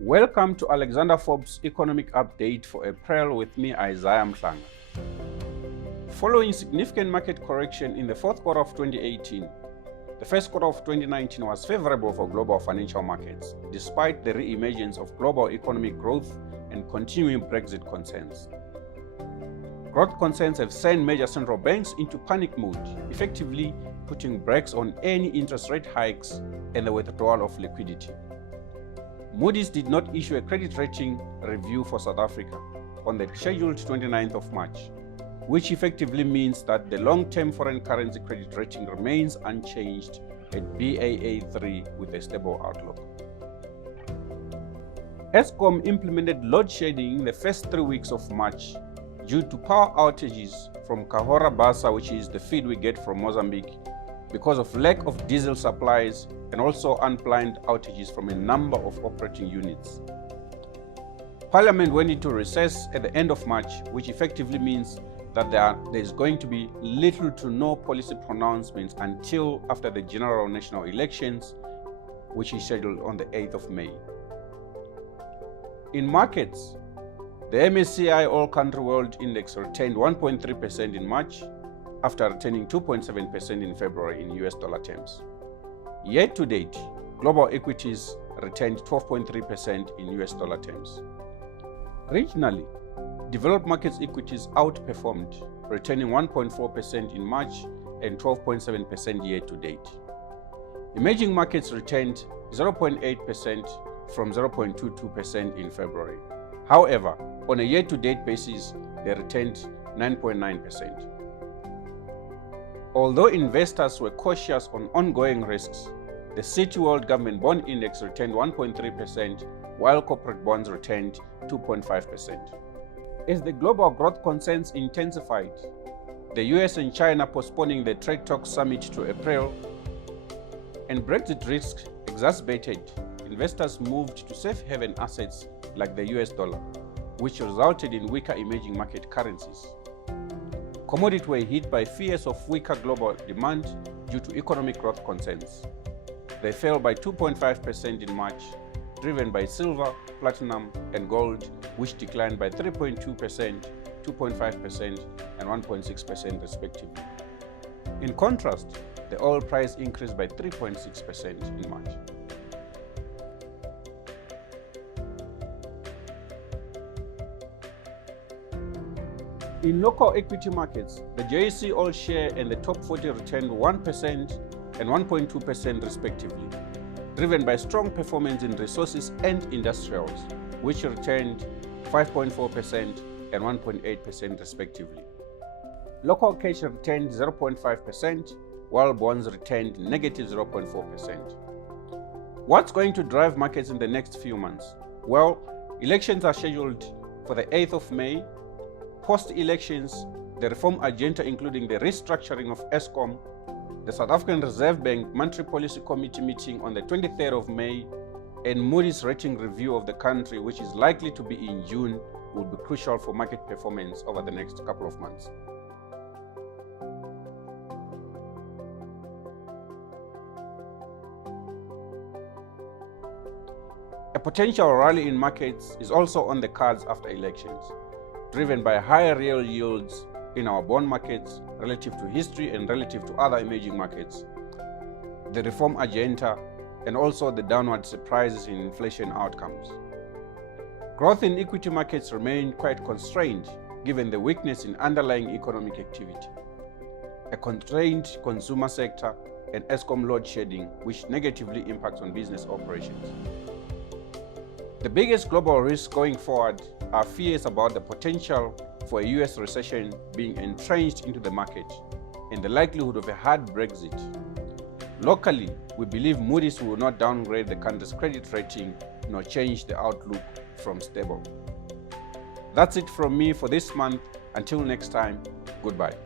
Welcome to Alexander Forbes Economic Update for April with me, Isaah Mhlanga. Following significant market correction in the fourth quarter of 2018, the first quarter of 2019 was favorable for global financial markets, despite the re-emergence of global economic growth and continuing Brexit concerns. Growth concerns have sent major central banks into panic mode, effectively putting brakes on any interest rate hikes and the withdrawal of liquidity. Moody's did not issue a credit rating review for South Africa on the scheduled 29th of March, which effectively means that the long-term foreign currency credit rating remains unchanged at Baa3 with a stable outlook. Eskom implemented load shedding in the first 3 weeks of March due to power outages from Cahora Bassa, which is the feed we get from Mozambique, because of lack of diesel supplies and also unplanned outages from a number of operating units. Parliament went into recess at the end of March, which effectively means that there is going to be little to no policy pronouncements until after the general national elections, which is scheduled on the 8th of May. In markets, the MSCI All Country World Index retained 1.3% in March, after returning 2.7% in February in US dollar terms. Year to date, global equities retained 12.3% in US dollar terms. Regionally, developed markets equities outperformed, returning 1.4% in March and 12.7% year to date. Emerging markets retained 0.8% from 0.22% in February. However, on a year-to-date basis, they retained 9.9%. Although investors were cautious on ongoing risks, the City World Government Bond Index returned 1.3%, while corporate bonds returned 2.5%. As the global growth concerns intensified, the US and China postponing the trade talks summit to April, and Brexit risks exacerbated, investors moved to safe haven assets like the US dollar, which resulted in weaker emerging market currencies. Commodities were hit by fears of weaker global demand due to economic growth concerns. They fell by 2.5% in March, driven by silver, platinum, and gold, which declined by 3.2%, 2.5%, and 1.6% respectively. In contrast, the oil price increased by 3.6% in March. In local equity markets, the JSE All Share and the Top 40 returned 1% and 1.2% respectively, driven by strong performance in resources and industrials, which returned 5.4% and 1.8% respectively. Local cash returned 0.5%, while bonds returned negative 0.4%. What's going to drive markets in the next few months? Well, elections are scheduled for the 8th of May. Post-elections, the reform agenda including the restructuring of Eskom, the South African Reserve Bank Monetary Policy Committee meeting on the 23rd of May, and Moody's rating review of the country, which is likely to be in June, will be crucial for market performance over the next couple of months. A potential rally in markets is also on the cards after elections, driven by higher real yields in our bond markets relative to history and relative to other emerging markets, the reform agenda, and also the downward surprises in inflation outcomes. Growth in equity markets remained quite constrained given the weakness in underlying economic activity, a constrained consumer sector, and Eskom load shedding, which negatively impacts on business operations. The biggest global risk going forward are fears about the potential for a US recession being entrenched into the market and the likelihood of a hard Brexit. Locally, we believe Moody's will not downgrade the country's credit rating nor change the outlook from stable. That's it from me for this month. Until next time, goodbye.